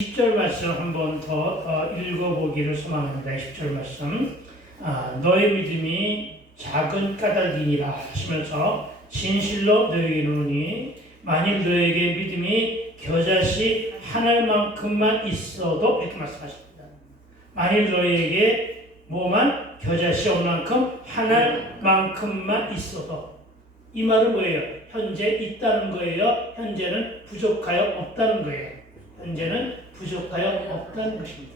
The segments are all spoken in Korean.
10절 말씀 한 번 더 읽어보기를 소망합니다. 10절 말씀. 너의 믿음이 작은 까닭이니라 하시면서 진실로 너에게 이르노니 만일 너에게 믿음이 겨자씨 하늘만큼만 있어도 이렇게 말씀하십니다. 만일 너에게 뭐만 겨자씨 없만큼 하늘만큼만 있어도, 이 말은 뭐예요? 현재 있다는 거예요. 현재는 부족하여 없다는 거예요. 현재는 부족하여 없다는 것입니다.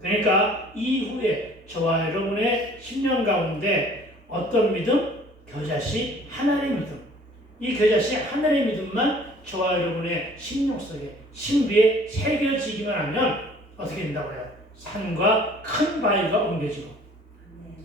그러니까 이후에 저와 여러분의 10년 가운데 어떤 믿음? 겨자씨 하나의 믿음. 이 겨자씨 하나의 믿음만 저와 여러분의 심령 속에 신비에 새겨지기만 하면 어떻게 된다고요? 산과 큰 바위가 옮겨지고.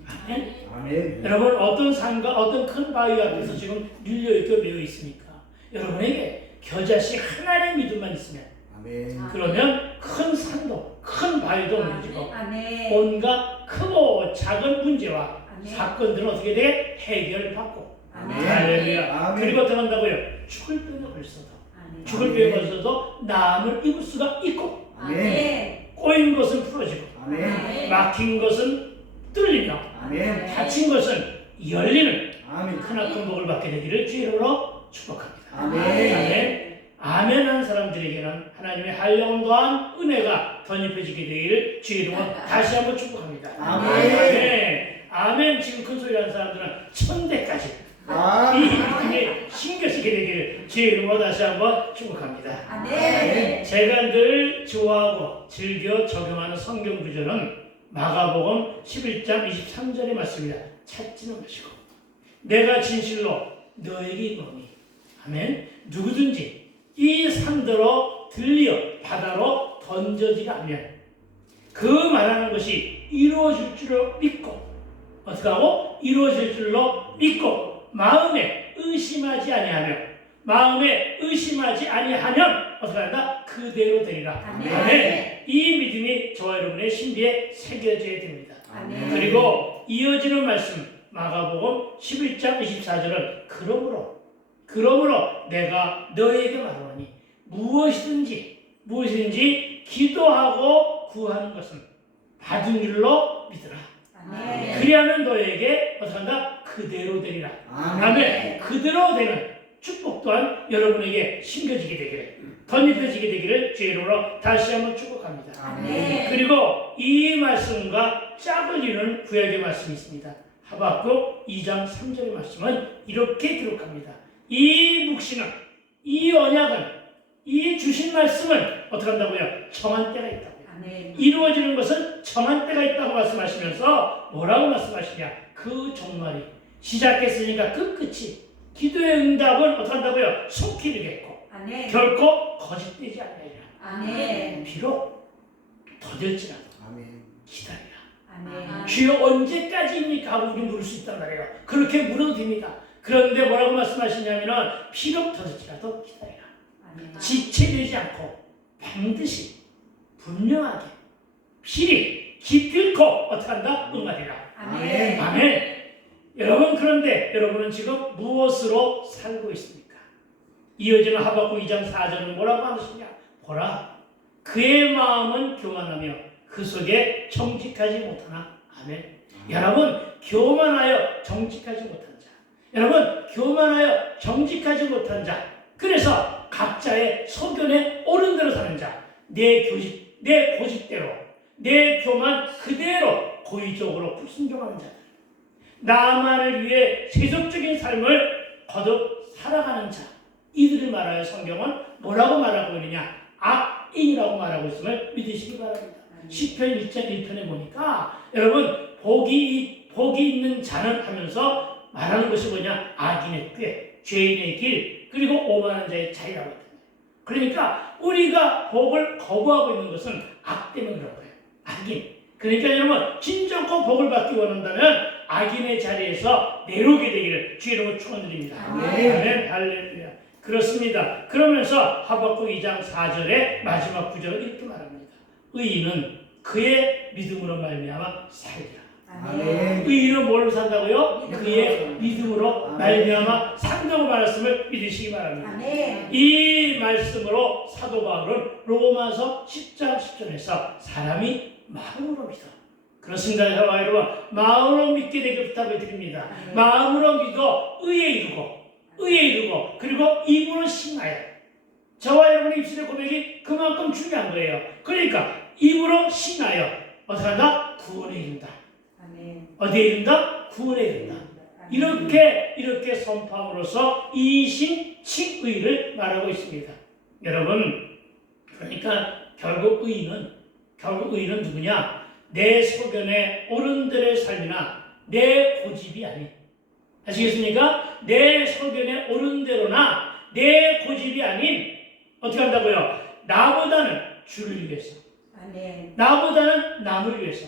아멘. 아멘. 여러분, 어떤 산과 어떤 큰 바위 앞에서 지금 밀려있고 매여 있으니까 여러분에게 겨자씨 하나의 믿음만 있으면, 아멘. 그러면 큰 산도 큰 바위도 옮겨지고 아멘. 온갖 크고 작은 문제와 아멘. 사건들은 어떻게 돼? 해결받고. 아멘. 할렐루야. 아멘. 그리고 어떻게 한다고요? 죽을 병에 걸려서도, 아멘. 죽을 병에 걸려서도 나음을 입을 수가 있고, 아멘. 꼬인 것은 풀어지고 아멘. 막힌 것은 뚫리며 아멘. 닫힌 것은 열리는 아멘. 크나큰 복을 받게 되기를 주의 이름으로 축복합니다. 아멘. 아멘. 아멘한 사람들에게는 하나님의 한량은 더한 은혜가 덧입혀지게 되기를 주의 이름으로 다시 한번 축복합니다. 아멘. 아멘. 아멘. 지금 큰 소리 하는 사람들은 천대까지 이 아멘. 믿음에 신겨지게 되기를 주의 이름으로 다시 한번 축복합니다. 아멘. 제가 늘 좋아하고 즐겨 적용하는 성경 구절은 마가복음 11장 23절의 말씀입니다. 찾지는 마시고 내가 진실로 너에게 이르노니, 아멘, 누구든지 이 산더러 들려 바다로 던져지라 하면 그 말하는 것이 이루어질 줄로 믿고, 어떻게 하고? 이루어질 줄로 믿고 마음에 의심하지 아니하면 어떻게 한다? 그대로 되리라. 아멘. 아멘. 이 믿음이 저와 여러분의 신비에 새겨져야 됩니다. 아멘. 그리고 이어지는 말씀 마가복음 11장 24절은 그러므로 내가 너에게 말하노니 무엇이든지 기도하고 구하는 것은 받은 줄로 믿으라. 아멘. 그리하면 너에게 어떻게 한다? 그대로 되리라. 아멘. 아멘. 그대로 되는 축복 또한 여러분에게 심겨지게 되기를, 덧입혀지게 되기를 주의 이름으로 다시 한번 축복합니다. 아멘. 그리고 이 말씀과 짝을 이루는 구약의 말씀이 있습니다. 하박국 2장 3절의 말씀은 이렇게 기록합니다. 이 묵시는, 이 언약은, 이 주신 말씀은 어떻게 한다고요? 정한 때가 있다고요. 아멘. 이루어지는 것은 정한 때가 있다고 말씀하시면서 뭐라고 말씀하시냐? 그 종말이 시작했으니까 끝끝이 기도의 응답은 어떻게 한다고요? 속히 이르겠고 아멘. 결코 거짓되지 않으리라. 아멘. 비록 더딜지라도 아멘. 기다리라. 아멘. 주여 언제까지입니까? 하고 우리 물을 수 있단 말이에요. 그렇게 물어도 됩니다. 그런데 뭐라고 말씀하시냐면은 비록 더딜지라도 기다리라. 아멘. 지체되지 않고 반드시 분명하게 필히 기필코 어떻게 한다? 응하리라. 아멘. 아멘. 여러분, 그런데 여러분은 지금 무엇으로 살고 있습니까? 이어지는 하박국 2장 4절은 뭐라고 하시냐? 보라, 그의 마음은 교만하며 그 속에 정직하지 못하나. 아멘. 여러분, 교만하여 정직하지 못한 자, 여러분, 교만하여 정직하지 못한 자, 그래서 각자의 소견에 옳은 대로 사는 자, 내 고집대로, 내 교만 그대로 고의적으로 불순종하는 자, 나만을 위해 세속적인 삶을 거듭 살아가는 자, 이들을 말하여 성경은 뭐라고 말하고 있느냐? 악인이라고 말하고 있음을 믿으시기 바랍니다. 시편 1장 1편에 보니까 여러분, 복이 있는 자는 하면서 말하는 것이 뭐냐? 악인의 꾀, 죄인의 길, 그리고 오만한 자의 자유라고 했거든요. 그러니까 우리가 복을 거부하고 있는 것은 악 때문에 그런 거예요. 악인. 그러니까 여러분, 진정코 복을 받기 원한다면 악인의 자리에서 내려오게 되기를 주의 이름으로 축원드립니다. 아멘. 할렐루야. 그렇습니다. 그러면서 하박국 2장 4절의 마지막 구절을 이렇게 말합니다. 의인은 그의 믿음으로 말미암아 살리라. 아멘. 의인은 뭘로 산다고요? 믿음으로. 그의 믿음으로 말미암아 산다고 말씀을 믿으시기 바랍니다. 아멘. 이 말씀으로 사도 바울은 로마서 10장 10절에서 사람이 마음으로 믿어. 그렇습니다. 저와 여러분, 마음으로 믿게 되길 부탁을 드립니다. 아멘. 마음으로 믿어 의에 이르고 그리고 입으로 신하여. 저와 여러분의 입술의 고백이 그만큼 중요한 거예요. 그러니까 입으로 신하여 어떻게 한다? 구원에 이른다. 아멘. 어디에 이른다? 구원에 이른다. 이렇게 선포함으로써 이신 칭의를 말하고 있습니다. 여러분, 그러니까 결국 의인은 누구냐? 내 소견에 옳은들의 삶이나 내 고집이 아닌, 아시겠습니까? 내 소견에 옳은 대로나 내 고집이 아닌 어떻게 한다고요? 나보다는 주를 위해서, 아멘. 나보다는 남을 위해서,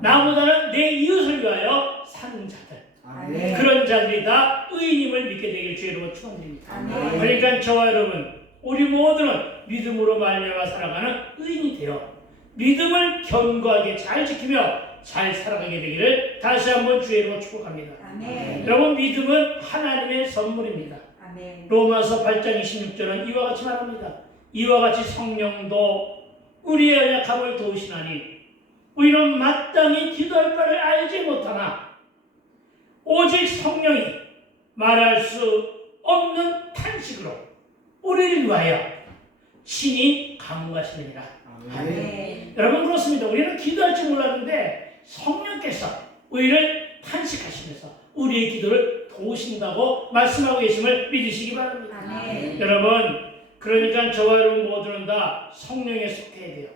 나보다는 내 이웃을 위하여 사는 자들, 아멘. 그런 자들이 다 의인임을 믿게 되길 주의 이름으로 축원드립니다. 아멘. 그러니까 저와 여러분, 우리 모두는 믿음으로 말미암아 살아가는 의인이 되어 믿음을 견고하게 잘 지키며 잘 살아가게 되기를 다시 한번 주의 이름으로 축복합니다. 아멘. 여러분, 믿음은 하나님의 선물입니다. 아멘. 로마서 8장 26절은 이와 같이 말합니다. 이와 같이 성령도 우리의 연약함을 도우시나니 우리는 마땅히 기도할 바를 알지 못하나 오직 성령이 말할 수 없는 탄식으로 우리를 위하여 친히 강구하시느니라. 아멘. 여러분, 그렇습니다. 우리는 기도할 줄 몰랐는데 성령께서 우리를 탄식하시면서 우리의 기도를 도우신다고 말씀하고 계심을 믿으시기 바랍니다. 아멘. 여러분, 그러니까 저와 여러분 모두는 다 성령에 속해야 돼요.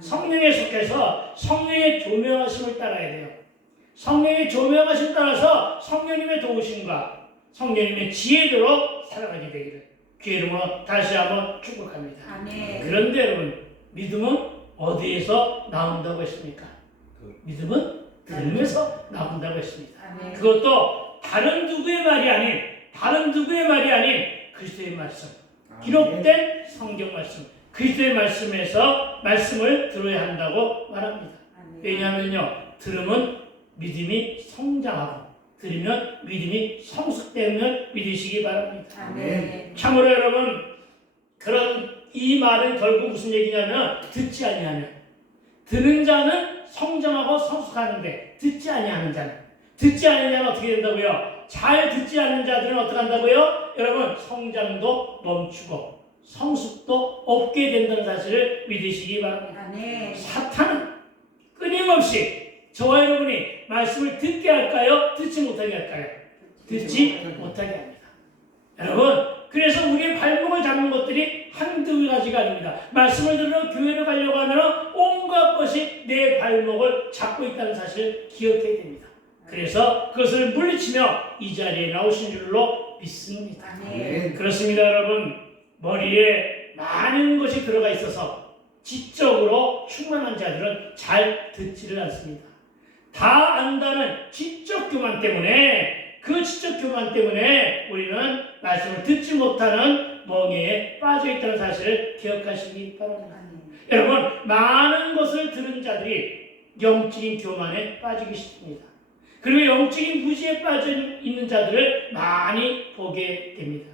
성령에 속해서 성령의 조명하심을 따라야 돼요. 성령의 조명하심 따라서 성령님의 도우심과 성령님의 지혜대로 살아가게 되기를 주의 이름으로 다시 한번 축복합니다. 아멘. 그런데 여러분, 믿음은 어디에서 나온다고 했습니까? 믿음은 들음에서 나온다고 했습니다. 아멘. 그것도 다른 누구의 말이 아닌 그리스도의 말씀, 기록된 성경 말씀, 그리스도의 말씀에서 말씀을 들어야 한다고 말합니다. 아멘. 왜냐하면요, 들으면 믿음이 성장하고 들으면 믿음이 성숙되면 믿으시기 바랍니다. 아멘. 참으로 여러분, 그런 이 말은 결국 무슨 얘기냐면 듣지 아니하면, 듣는 자는 성장하고 성숙하는데 듣지 아니하는 자는 어떻게 된다고요? 잘 듣지 않는 자들은 어떻게 한다고요? 여러분, 성장도 멈추고 성숙도 없게 된다는 사실을 믿으시기 바랍니다. 아멘. 사탄은 끊임없이 저와 여러분이 말씀을 듣게 할까요? 듣지 못하게 할까요? 듣지 못하게 합니다. 여러분, 그래서 우리의 발목을 잡는 것들이 한두 가지가 아닙니다. 말씀을 들으러 교회를 가려고 하면 온갖 것이 내 발목을 잡고 있다는 사실을 기억해야 됩니다. 그래서 그것을 물리치며 이 자리에 나오신 줄로 믿습니다. 아멘. 그렇습니다. 여러분, 머리에 많은 것이 들어가 있어서 지적으로 충만한 자들은 잘 듣지를 않습니다. 다 안다는 지적 교만 때문에, 그 지적 교만 때문에 우리는 말씀을 듣지 못하는 멍에에 빠져 있다는 사실을 기억하시기 바랍니다. 아멘. 여러분, 많은 것을 들은 자들이 영적인 교만에 빠지기 쉽습니다. 그리고 영적인 무지에 빠져 있는 자들을 많이 보게 됩니다.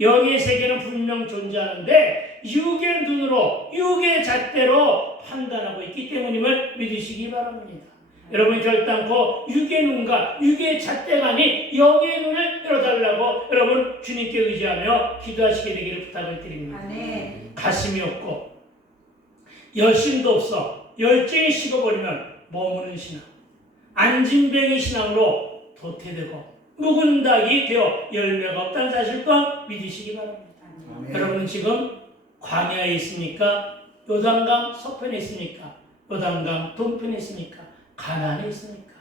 영의 세계는 분명 존재하는데 육의 눈으로, 육의 잣대로 판단하고 있기 때문임을 믿으시기 바랍니다. 여러분, 결단코 육의 눈과 육의 잣대가 아닌 영의 눈을 열어달라고 여러분 주님께 의지하며 기도하시게 되기를 부탁을 드립니다. 아멘. 가슴이 없고 열심도 없어 열정이 식어버리면 머무는 신앙, 안진뱅이 신앙으로 도태되고 묵은 닭이 되어 열매가 없다는 사실 또한 믿으시기 바랍니다. 아멘. 여러분은 지금 광야에 있습니까? 요단강 서편에 있습니까? 요단강 동편에 있습니까? 가나안에 있습니까?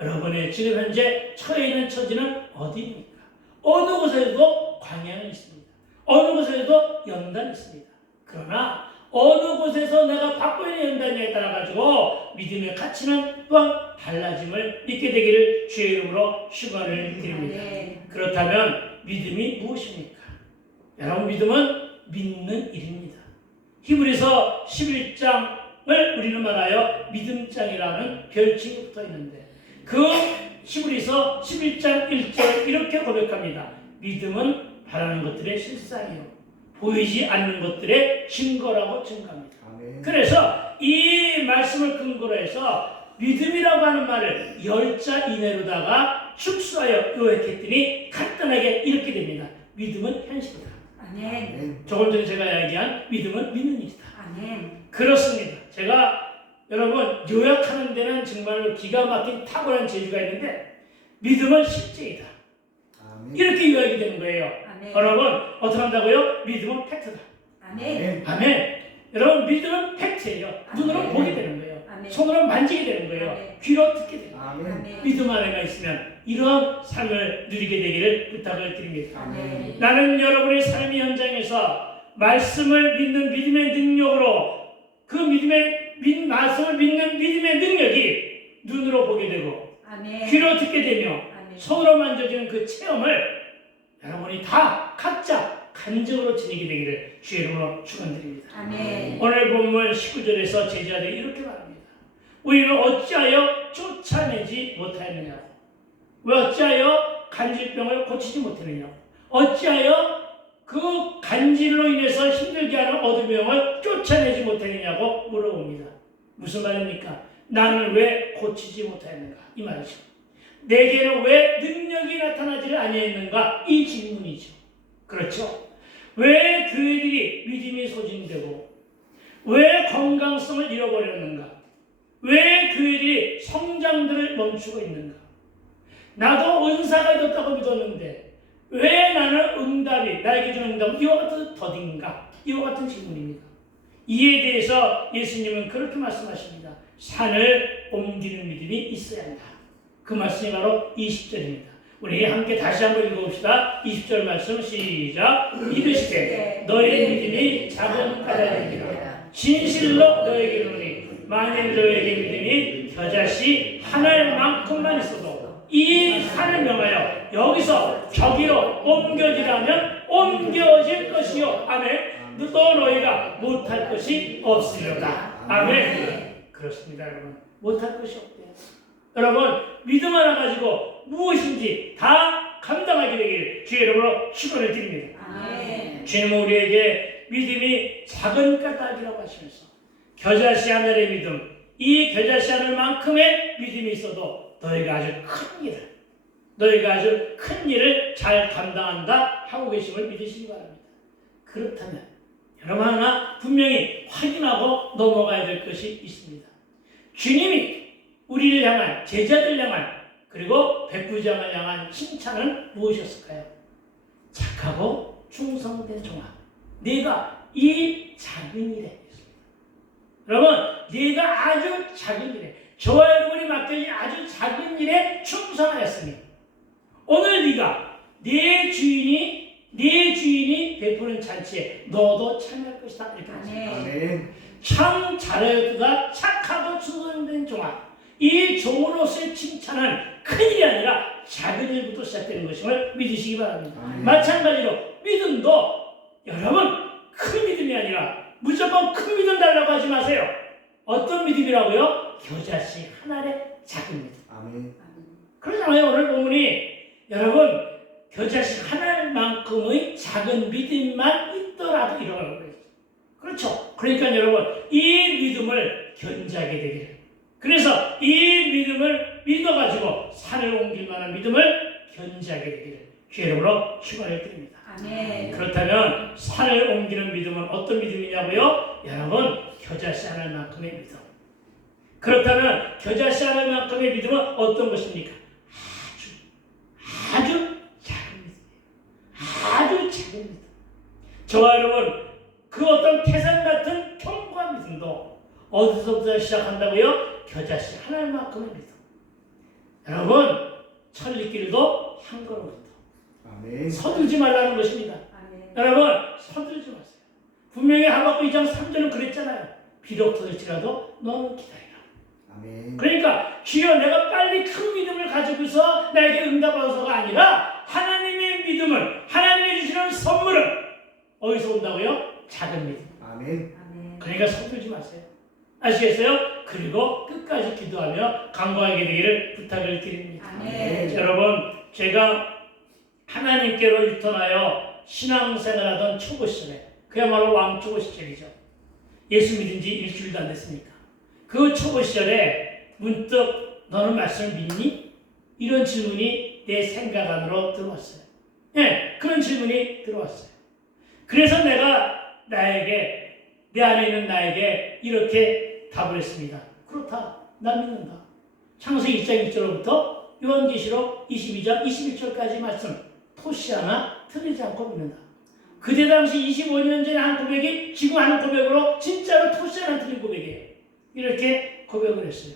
여러분의 지금 현재 처해 있는 처지는 어디입니까? 어느 곳에도 광야는 있습니다. 어느 곳에도 연단이 있습니다. 그러나 어느 곳에서 내가 받고 있는 연단에 따라 가지고 믿음의 가치는 또한 달라짐을 믿게 되기를 주의 이름으로 축원을 드립니다. 아멘. 그렇다면 믿음이 무엇입니까? 여러분, 믿음은 믿는 일입니다. 히브리서 11장을 우리는 말하여 믿음장이라는 별칭이 붙어 있는데 그 히브리서 11장 1절 이렇게 고백합니다. 믿음은 바라는 것들의 실상이요 보이지 않는 것들의 증거라고 증거합니다. 아멘. 그래서 이 말씀을 근거로 해서 믿음이라고 하는 말을 열자 이내로다가 축소하여 요약했더니 간단하게 이렇게 됩니다. 믿음은 현실이다. 아멘. 아멘. 조금 전에 제가 이야기한 믿음은 믿는 일이다. 아멘. 그렇습니다. 제가 여러분 요약하는 데는 정말로 기가 막힌 탁월한 재주가 있는데 믿음은 실제이다. 아멘. 이렇게 요약이 되는 거예요. 아멘. 여러분 어떻게 한다고요? 믿음은 팩트다. 아멘. 아멘. 여러분 믿음은 팩트예요. 눈으로 아멘. 보게 되는 거예요. 아멘. 손으로 만지게 되는 거예요. 아멘. 귀로 듣게 되는 거예요. 아멘. 아멘. 믿음 안에가 있으면 이러한 삶을 누리게 되기를 부탁을 드립니다. 아멘. 나는 여러분의 삶의 현장에서 말씀을 믿는 믿음의 능력으로 그 말씀을 믿는 믿음의 능력이 눈으로 보게 되고 아멘. 귀로 듣게 되며 아멘. 손으로 만져지는 그 체험을 여러분이 다 각자 간증으로 지니게 되기를 주의 이름으로 축원드립니다. 아멘. 오늘 본문 19절에서 제자들이 이렇게 말합니다. 우리는 어찌하여 쫓아내지 못하였느냐고. 왜 어찌하여 간질병을 고치지 못했느냐고. 어찌하여 그 간질로 인해서 힘들게 하는 어둠의 영을 쫓아내지 못했느냐고 물어봅니다. 무슨 말입니까? 나는 왜 고치지 못하였는가? 이 말이죠. 내게는 왜 능력이 나타나지를 아니했는가? 이 질문이죠. 그렇죠? 왜 교회들이 믿음이 소진되고 왜 건강성을 잃어버렸는가? 왜 교회들이 성장들을 멈추고 있는가? 나도 은사가 있었다고 믿었는데 왜 나는 응답이 나에게 주는 응답은 이와 같은 더딘가? 이와 같은 질문입니다. 이에 대해서 예수님은 그렇게 말씀하십니다. 산을 옮기는 믿음이 있어야 한다. 그 말씀이 바로 20절입니다. 우리 함께 다시 한번 읽어봅시다. 20절 말씀 시작. 이르시되 너의 믿음이 작은 까닭이니라. 진실로 너에게 이르노니 만일 너에게 믿음이 겨자씨 하늘만큼만 있어도 이 산을 명하여 여기서 저기로 옮겨지라면 옮겨질 것이요. 아멘. 또 너희가 못할 것이 없으리로다. 아멘. 그렇습니다, 여러분. 못할 것이 없대요. 여러분 믿음 하나 가지고 무엇인지 다 감당하게 되길 주의 이름으로 축원을 드립니다. 아멘. 주님은 우리에게 믿음이 작은 까닭이라고 하시면서 겨자씨 하늘의 믿음, 이 겨자씨 하늘만큼의 믿음이 있어도 너희가 아주 큰 일을 잘 감당한다 하고 계심을 믿으시기 바랍니다. 그렇다면 여러분 하나 분명히 확인하고 넘어가야 될 것이 있습니다. 주님이 우리를 향한 제자들 향한 그리고 백부장을 향한 칭찬은 무엇이었을까요? 착하고 충성된 종아, 네가 이 작은 일에 여러분, 네가 아주 작은 일에 저와 여러분이 맡겨진 아주 작은 일에 충성하였으니 오늘 네가 네 주인이 베푸는 잔치에 너도 참여할 것이다. 이렇게 말씀합니다. 아멘. 참 잘하였도다 착하고 충성된 종아. 이 종으로서의 칭찬은 큰일이 아니라 작은 일부터 시작되는 것임을 믿으시기 바랍니다. 아멘. 마찬가지로 믿음도 여러분 큰 믿음이 아니라 무조건 큰 믿음 달라고 하지 마세요. 어떤 믿음이라고요? 겨자씨 하나의 작은 믿음. 아멘. 그러잖아요. 오늘 본문이 여러분 겨자씨 하나만큼의 작은 믿음만 있더라도 이러는 거예요. 그렇죠. 그러니까 여러분 이 믿음을 견지하게 되기를. 그래서 이 믿음을 믿어가지고 산을 옮길 만한 믿음을 견지하게 되기를 주의 이름으로 축원을 드립니다. 아멘. 그렇다면 산을 옮기는 믿음은 어떤 믿음이냐고요? 여러분 겨자씨 하나만큼의 믿음. 그렇다면 겨자씨 하나만큼의 믿음은 어떤 것입니까? 아주 작은 믿음이에요. 아주 작은 믿음. 저와 여러분 그 어떤 태산 같은 평범한 믿음도 어디서부터 시작한다고요? 겨자씨 하나만큼의 믿음. 여러분 천리길도 한 걸음부터 아멘. 서두르지 말라는 것입니다. 아멘. 여러분 서두르지 마세요. 분명히 하박국 2장 3절은 그랬잖아요. 비록 터질지라도 너는 기다리라. 아멘. 그러니까 주여 내가 빨리 큰 믿음을 가지고서 나에게 응답하소서가 아니라 하나님의 믿음을 하나님이 주시는 선물은 어디서 온다고요? 작은 믿음. 아멘. 아멘. 그러니까 서두르지 마세요. 아시겠어요? 그리고 끝까지 기도하며 강구하게 되기를 부탁을 드립니다. 아멘. 여러분, 제가 하나님께로 유턴하여 신앙생활하던 초보 시절에, 그야말로 왕초보 시절이죠. 예수 믿은 지 일주일도 안 됐으니까. 그 초보 시절에 문득 너는 말씀을 믿니? 이런 질문이 내 생각 안으로 들어왔어요. 예, 그런 질문이 들어왔어요. 그래서 내가 내 안에 있는 나에게 이렇게 답을 했습니다. 그렇다. 난 믿는다. 창세기 1장 1절로부터 요한계시록 22장 21절까지 말씀 토시 하나 틀리지 않고 믿는다. 그때 당시 25년 전에 한 고백이 지금 하는 고백으로 진짜로 토시 하나 틀린 고백이에요. 이렇게 고백을 했어요.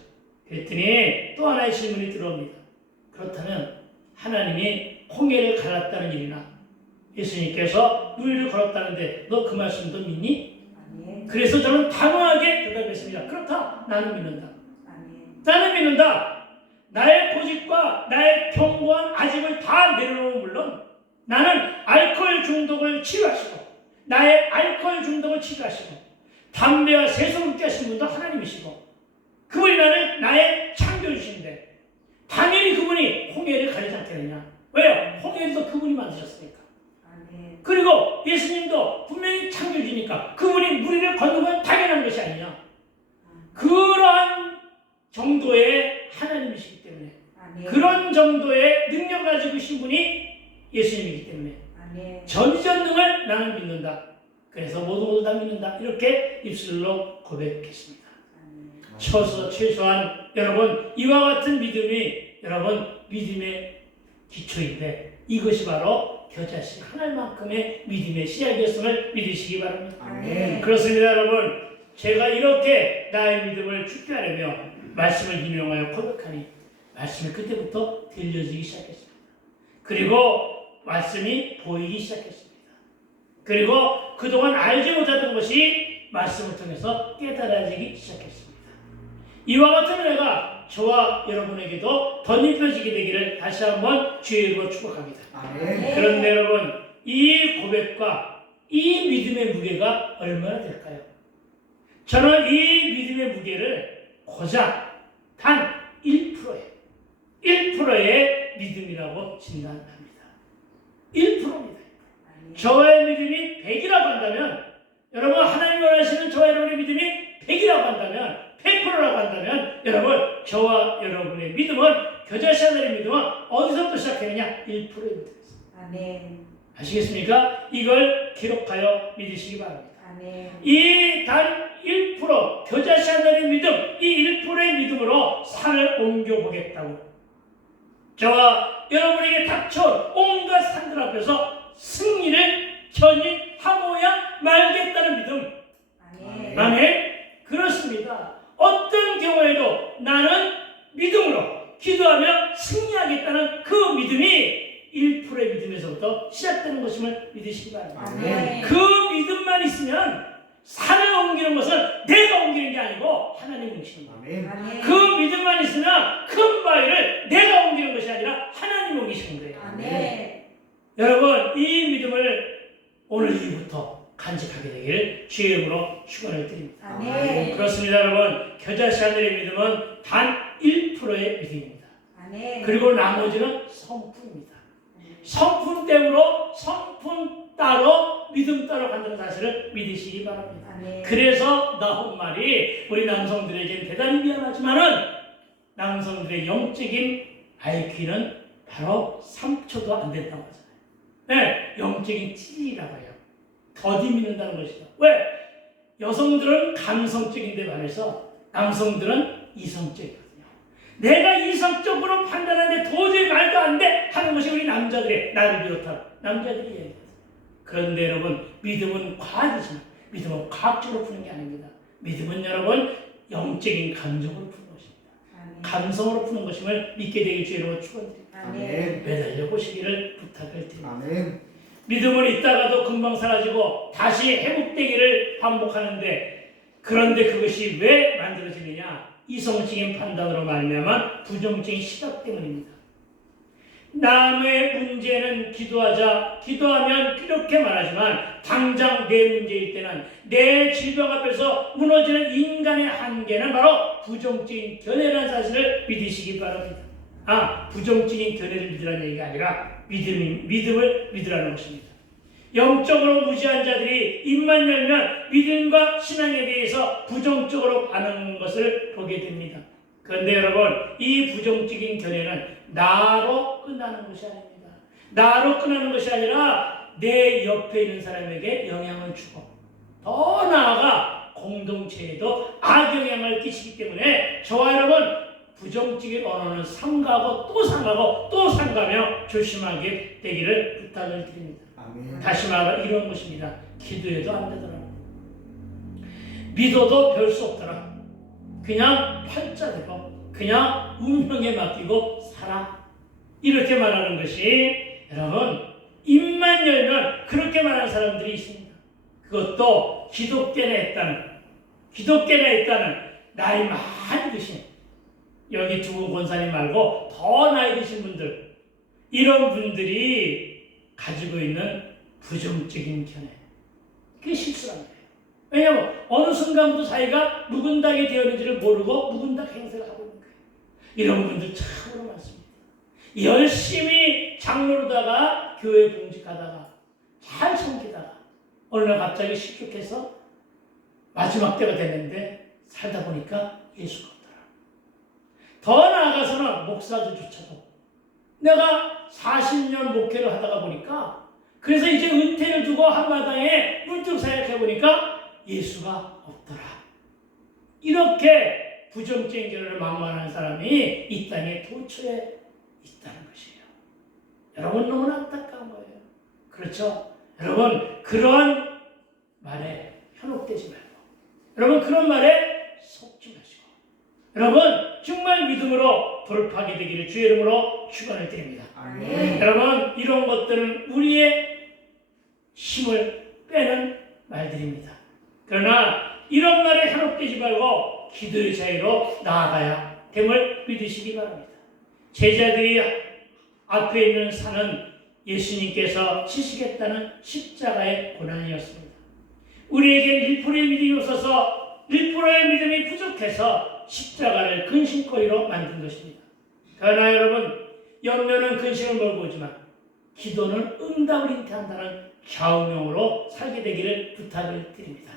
그랬더니 또 하나의 질문이 들어옵니다. 그렇다면 하나님이 홍해를 갈랐다는 일이나 예수님께서 물을 걸었다는데 너 그 말씀도 믿니? 아멘. 그래서 저는 단호하게 대답했습니다. 그렇다. 나는 믿는다. 아멘. 나는 믿는다. 나의 고집과 나의 견고한 아집을 다 내려놓으면 물론 나는 알코올 중독을 치유하시고 나의 알코올 중독을 치유하시고 담배와 세속을 깨 하신 분도 하나님이시고 그분이 나의 창조주신데 당연히 그분이 홍해를 가리지 않겠느냐. 왜요? 홍해도 그분이 만드셨으니까. 아멘. 그리고 예수님도 분명히 창조주니까 그분이 무리를 걷는 건 당연한 것이 아니냐. 그러한 정도의 하나님이시기 때문에 아멘. 그런 정도의 능력을 가지고 계신 분이 예수님이기 때문에 아멘. 전지전능을 나는 믿는다. 그래서 모두 다 믿는다. 이렇게 입술로 고백했습니다. 아멘. 최소한 여러분 이와 같은 믿음이 여러분 믿음의 기초인데 이것이 바로 겨자씨 하나만큼의 믿음의 씨앗이었음을 믿으시기 바랍니다. 아멘. 그렇습니다. 여러분 제가 이렇게 나의 믿음을 죽게 하려며 말씀을 인용하여 고백하니 말씀이 그때부터 들려지기 시작했습니다. 그리고 말씀이 보이기 시작했습니다. 그리고 그동안 알지 못하던 것이 말씀을 통해서 깨달아지기 시작했습니다. 이와 같은 은혜가 저와 여러분에게도 덧입혀지게 되기를 다시 한번 주의 이름으로 축복합니다. 아멘. 그런데 여러분 이 고백과 이 믿음의 무게가 얼마나 될까요? 저는 이 믿음의 무게를 고작 단 1%의 믿음이라고 진단합니다. 1%입니다. 저의 믿음이 100이라고 한다면 여러분 하나님 원하시는 저와 여러분의 믿음이 100이라고 한다면 100%라고 한다면 여러분 저와 여러분의 믿음은 겨자씨 하나의 믿음은 어디서부터 시작했느냐? 1%의 믿음입니다. 아멘. 아시겠습니까? 이걸 기록하여 믿으시기 바랍니다. 아멘. 이 단 1% 겨자씨 하나의 믿음 이 1%의 믿음으로 산을 옮겨보겠다고 저와 여러분에게 닥쳐온 온갖 산들 앞에서 승리를 견인하고야 말겠다는 믿음. 아멘. 아멘. 그렇습니다. 어떤 경우에도 나는 믿음으로 기도하며 승리하겠다는 그 믿음이 1%의 믿음에서부터 시작되는 것임을 믿으시기 바랍니다. 아멘. 그 믿음만 있으면 산을 옮기는 것은 내가 옮기는 게 아니고 하나님이 옮기시는 거예요. 아멘. 아멘. 그 믿음만 있으면 큰 바위를 내가 옮기는 것이 아니라 하나님이 옮기시는 거예요. 아멘. 여러분 이 믿음을 오늘 이후부터 간직하게 되기를 주의 이름으로 축원을 드립니다. 아멘. 그렇습니다. 여러분 겨자씨 하늘의 믿음은 단 1%의 믿음입니다. 아멘. 그리고 나머지는 성품입니다. 성품대로 성품 따로 믿음 따로 간다는 사실을 믿으시기 바랍니다. 아멘. 그래서 나온 말이 우리 남성들에겐 대단히 미안하지만은 남성들의 영적인 IQ는 바로 3초도 안 된다고 하잖아요. 네, 영적인 찌질이라고 해요. 더디 믿는다는 것이죠. 왜? 여성들은 감성적인데 반해서 남성들은 이성적이거든요. 내가 이성적으로 판단하는데 도저히 말도 안 돼 하는 것이 우리 남자들의 나를 비롯한 남자들의 얘기입니다. 그런데 여러분 믿음은 과학이지만 믿음은 과학적으로 푸는 게 아닙니다. 믿음은 여러분 영적인 감정으로 푸는 것입니다. 아멘. 감성으로 푸는 것임을 믿게 되길 주의로 축원드립니다. 아멘. 매달려 보시기를 부탁을 드립니다. 아멘. 믿음은 있다가도 금방 사라지고 다시 회복되기를 반복하는데 그런데 그것이 왜 만들어지느냐? 이성적인 판단으로 말미암아 부정적인 시각 때문입니다. 남의 문제는 기도하면 이렇게 말하지만 당장 내 문제일 때는 내 질병 앞에서 무너지는 인간의 한계는 바로 부정적인 견해라는 사실을 믿으시기 바랍니다. 부정적인 견해를 믿으라는 얘기가 아니라 믿음을 믿으라는 것입니다. 영적으로 무지한 자들이 입만 열면 믿음과 신앙에 대해서 부정적으로 반응하는 것을 보게 됩니다. 그런데 여러분, 이 부정적인 견해는 나로 끝나는 것이 아닙니다. 나로 끝나는 것이 아니라 내 옆에 있는 사람에게 영향을 주고 더 나아가 공동체에도 악영향을 끼치기 때문에 저와 여러분, 부정적인 언어는 삼가고 또 삼가고 또 삼가며 조심하게 되기를 부탁을 드립니다. 아멘. 다시 말하면 이런 것입니다. 기도해도 안 되더라. 믿어도 별 수 없더라. 그냥 팔자대고 그냥 운명에 맡기고 살아. 이렇게 말하는 것이 여러분, 입만 열면 그렇게 말하는 사람들이 있습니다. 그것도 기독교에 있다는 나이 많이 드신, 여기 두 분 권사님 말고 더 나이 드신 분들, 이런 분들이 가지고 있는 부정적인 견해, 그게 실수란 거예요. 왜냐하면 어느 순간부터 자기가 묵은닥이 되었는지를 모르고 묵은닥 행세를 하고 있는 거예요. 이런 분들 참으로 많습니다. 열심히 장로로다가 교회 봉직하다가 잘 섬기다가 어느 날 갑자기 실족해서 마지막 때가 됐는데 살다 보니까 예수가 없더라. 더 나아가서는 목사들조차도 내가 40년 목회를 하다가 보니까, 그래서 이제 은퇴를 두고 한마당에 문득 생각해 보니까 예수가 없더라. 이렇게 부정적인 견해를 만만한 사람이 이 땅에 도처에 있다는 것이에요. 여러분, 너무나 안타까운 거예요. 그렇죠? 여러분, 그러한 말에 현혹되지 말고, 여러분, 그런 말에 속지 마시고, 여러분, 정말 믿음으로 돌파하게 되기를 주의 이름으로 축원을 드립니다. 아멘. 여러분, 이런 것들은 우리의 힘을 빼는 말들입니다. 그러나 이런 말에 현혹되지 말고 기도의 자유로 나아가야 됨을 믿으시기 바랍니다. 제자들이 앞에 있는 산은 예수님께서 치시겠다는 십자가의 고난이었습니다. 우리에겐 1%의 믿음이 없어서 1%의 믿음이 부족해서 십자가를 근심거리로 만든 것입니다. 그러나 여러분, 염려는 근심을 몰고 오지만 기도는 응답을 잉태한다는 좌우명으로 살게 되기를 부탁을 드립니다.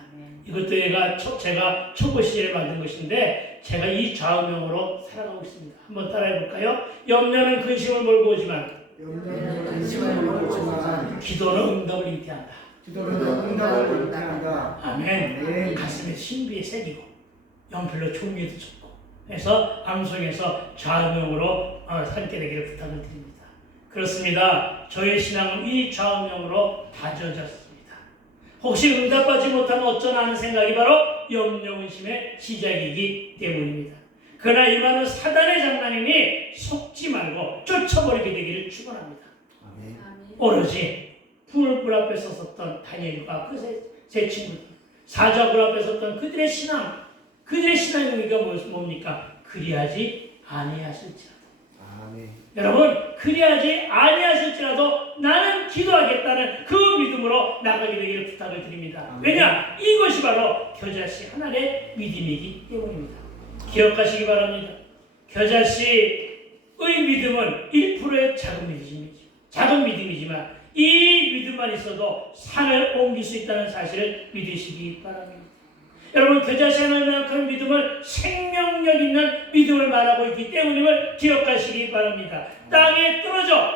이것도 제가 초보 시절에 만든 것인데 제가 이 좌우명으로 살아가고 있습니다. 한번 따라해 볼까요? 염려는 근심을 몰고 오지만 염려는 근심을 몰지만 기도는 응답을 잉태한다. 기도는 응답을 잉태한다. 아멘. 아멘. 가슴에 신비에 새기고 연필로 종이에도 적고 해서 방송에서 좌우명으로 살게 되기를 부탁을 드립니다. 그렇습니다. 저의 신앙은 이 좌우명으로 다져졌습니다. 혹시 응답받지 못하면 어쩌나 하는 생각이 바로 염려의심의 시작이기 때문입니다. 그러나 이 말은 사단의 장난이니 속지 말고 쫓아버리게 되기를 축원합니다. 아멘. 오로지 풀불 앞에 섰었던 다니엘과 그 세 친구들, 사자굴 앞에 섰던 그들의 신앙의 의미가 뭡니까? 그리하지 아니하실지라도. 아멘. 여러분, 그리하지 아니하실지라도 나는 기도하겠다는 그 믿음으로 나가게 되기를 부탁을 드립니다. 아멘. 왜냐? 이것이 바로 겨자씨 하나의 믿음이기 때문입니다. 기억하시기 바랍니다. 겨자씨의 믿음은 1%의 작은 믿음이지만 이 믿음만 있어도 산을 옮길 수 있다는 사실을 믿으시기 바랍니다. 여러분, 겨자씨 하나만큼 믿음을 생명력 있는 믿음을 말하고 있기 때문임을 기억하시기 바랍니다. 땅에 떨어져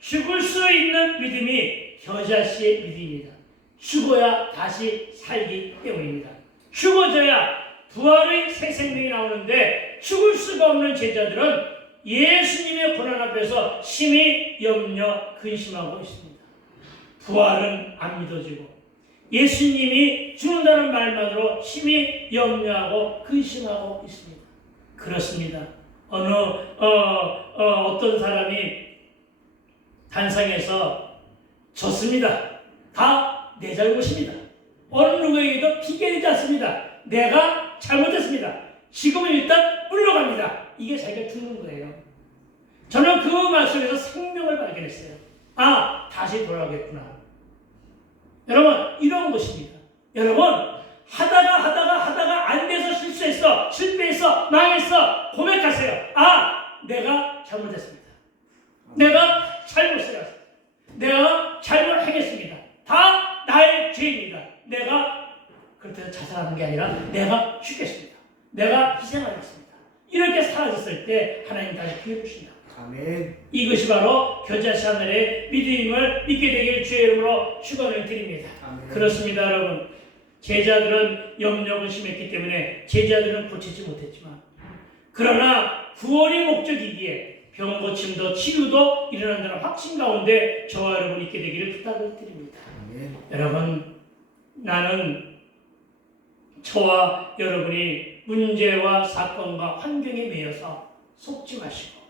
죽을 수 있는 믿음이 겨자씨의 믿음입니다. 죽어야 다시 살기 때문입니다. 죽어져야 부활의 새 생명이 나오는데 죽을 수가 없는 제자들은 예수님의 고난 앞에서 심히 염려 근심하고 있습니다. 부활은 안 믿어지고 예수님이 죽는다는 말만으로 심히 염려하고 근심하고 있습니다. 그렇습니다. 어떤 사람이 단상에서 졌습니다. 다 내 잘못입니다. 어느 누구에게도 핑계되지 않습니다. 내가 잘못했습니다. 지금은 일단 물러갑니다. 이게 자기가 죽는 거예요. 저는 그 말씀에서 생명을 발견했어요. 아, 다시 돌아오겠구나. 여러분, 이런 것입니다. 여러분, 하다가 안 돼서 실패했어, 망했어, 고백하세요. 아, 내가 잘못했습니다. 내가 잘못 살았습니다. 내가 잘못 행했습니다. 다 나의 죄입니다. 내가 그렇다고 자살하는 게 아니라 내가 죽겠습니다. 내가 희생하겠습니다. 이렇게 사라졌을 때 하나님 다시 기회 주신다. 아멘. 이것이 바로 겨자씨 하늘의 믿음을 믿게 되길 주의 이름으로 축원을 드립니다. 아멘. 그렇습니다, 여러분. 제자들은 염려가 심했기 때문에 제자들은 고치지 못했지만, 그러나 구원이 목적이기에 병 고침도 치유도 일어난다는 확신 가운데 저와 여러분 있게 되기를 부탁을 드립니다. 아멘. 여러분, 나는 저와 여러분이 문제와 사건과 환경에 매여서 속지 마시고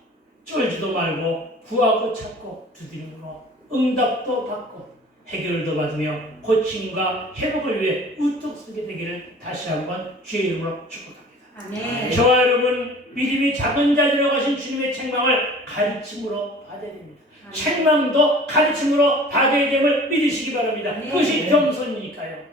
쫄지도 말고 구하고 찾고 두드림으로 응답도 받고 해결도 받으며 고침과 회복을 위해 우뚝 서게 되기를 다시 한번 주의 이름으로 축복합니다. 아멘. 저와 여러분 믿음이 작은 자들이라고 하신 주님의 책망을 가르침으로 받아야 됩니다. 책망도 가르침으로 받아야 됨을 믿으시기 바랍니다. 네. 그것이 겸손이니까요.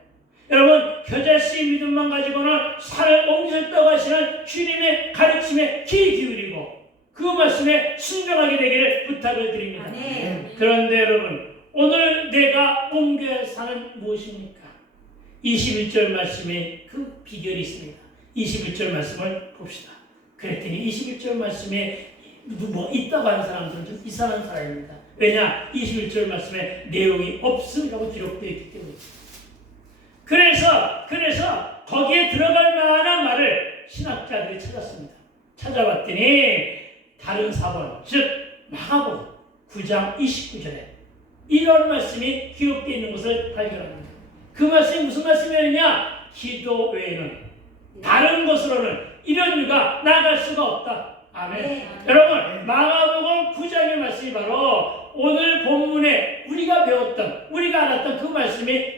여러분, 겨자씨 믿음만 가지고는 산을 옮기셨다고 하시는 주님의 가르침에 귀 기울이고 그 말씀에 순종하게 되기를 부탁을 드립니다. 아멘. 그런데 여러분, 오늘 내가 옮겨야 할 산은 무엇입니까? 21절 말씀에 그 비결이 있습니다. 21절 말씀을 봅시다. 그랬더니 21절 말씀에 뭐 있다고 하는 사람들은 좀 이상한 사람입니다. 왜냐? 21절 말씀에 내용이 없음이라고 기록되어 있기 때문입니다. 그래서 거기에 들어갈 만한 말을 신학자들이 찾았습니다. 찾아봤더니 다른 사본, 즉 마가복음 9장 29절에 이런 말씀이 기록되어 있는 것을 발견합니다. 그 말씀이 무슨 말씀이었느냐? 기도 외에는 다른 곳으로는 이런 유가 나갈 수가 없다. 아멘. 네. 여러분, 마가복음 9장의 말씀이 바로 오늘 본문에 우리가 배웠던, 우리가 알았던 그 말씀에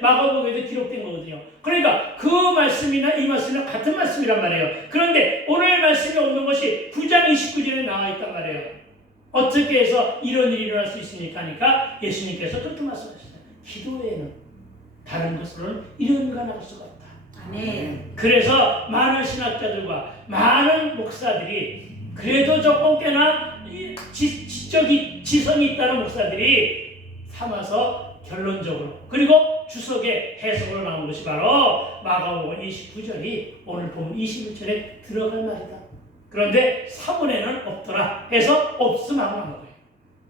마가복음에도 기록된 거거든요. 그러니까 그 말씀이나 이 말씀은 같은 말씀이란 말이에요. 그런데 오늘 말씀이 없는 것이 9장 29절에 나와 있단 말이에요. 어떻게 해서 이런 일이 일어날 수 있습니까? 하니까 예수님께서 그렇게 말씀하셨어요. 기도 외에는 다른 것으로는 이런 일가 나올 수가 없다. 아멘. 그래서 많은 신학자들과 많은 목사들이, 그래도 조금 꽤나 지성이 있다는 목사들이 삼아서 결론적으로, 그리고 주석의 해석으로 나온 것이 바로 마가복음 29절이 오늘 보면 21절에 들어갈 말이다. 그런데 사본에는 없더라 해서 없음하고 나온 거예요.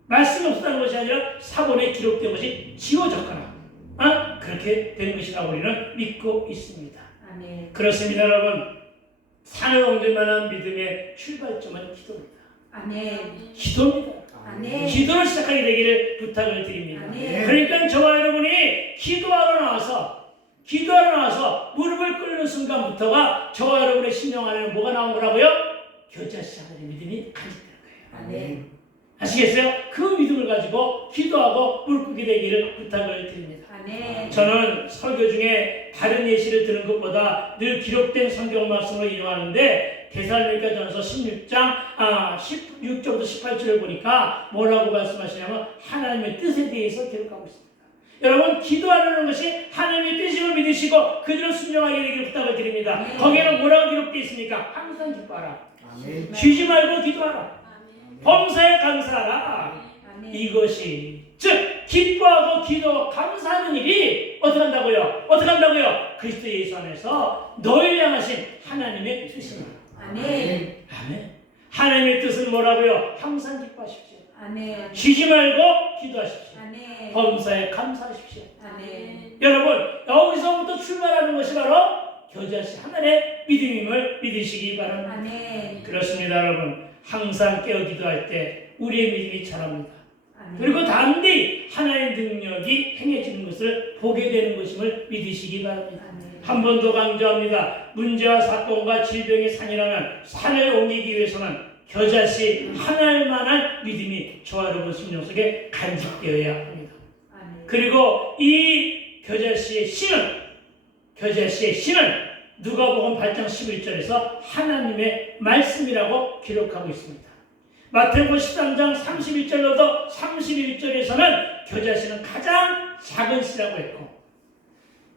말씀이 없다는 것이 아니라 사본에 기록된 것이 지워졌거나 그렇게 된 것이라고 우리는 믿고 있습니다. 아멘. 그렇습니다, 여러분. 산을 옮길 만한 믿음의 출발점은 기도입니다. 아멘. 기도입니다. 아멘. 기도를 시작하게 되기를 부탁을 드립니다. 아멘. 그러니까 저와 여러분이 기도하러 나와서 무릎을 꿇는 순간부터가 저와 여러분의 심령 안에는 뭐가 나온 거라고요? 겨자씨 하나의 믿음이 간직되는 거예요. 아멘. 아시겠어요? 그 믿음을 가지고 기도하고 무릎 꿇게 되기를 부탁을 드립니다. 아멘. 저는 설교 중에 다른 예시를 드는 것보다 늘 기록된 성경 말씀으로 인용하는데 데살로니가전서 16장 16절부터 18절을 보니까 뭐라고 말씀하시냐면 하나님의 뜻에 대해서 기록하고 있습니다. 여러분, 기도하는 것이 하나님의 뜻임을 믿으시고 그대로 순종하게 되기를 부탁을 드립니다. 네. 거기에는 뭐라고 기록되어 있습니까? 항상 기뻐하라. 아멘. 쉬지 말고 기도하라. 범사에 감사하라. 아멘. 이것이 즉 기뻐하고 기도 감사하는 일이 어떻게 한다고요? 그리스도 예수 안에서 너희를 향하신 하나님의 뜻입니다. 아멘. 아멘. 하나님의 뜻은 뭐라고요? 항상 기뻐하십시오. 아멘. 쉬지 말고 기도하십시오. 아멘. 범사에 감사하십시오. 아멘. 여러분, 여기서부터 출발하는 것이 바로 겨자씨 하나의 믿음임을 믿으시기 바랍니다. 아멘. 그렇습니다, 여러분. 항상 깨어 기도할 때 우리의 믿음이 자랍니다. 아멘. 그리고 담대히 하나님의 능력이 행해지는 것을 보게 되는 것임을 믿으시기 바랍니다. 아멘. 한 번 더 강조합니다. 문제와 사건과 질병의 산이라면 산을 옮기기 위해서는 겨자씨 하나일 만한 믿음이 저와 여러분 심령 속에 간직되어야 합니다. 아멘. 그리고 이 겨자씨의 씨는 누가복음 8장 11절에서 하나님의 말씀이라고 기록하고 있습니다. 마태복음 13장 31절로도 31절에서는 겨자씨는 가장 작은 씨라고 했고,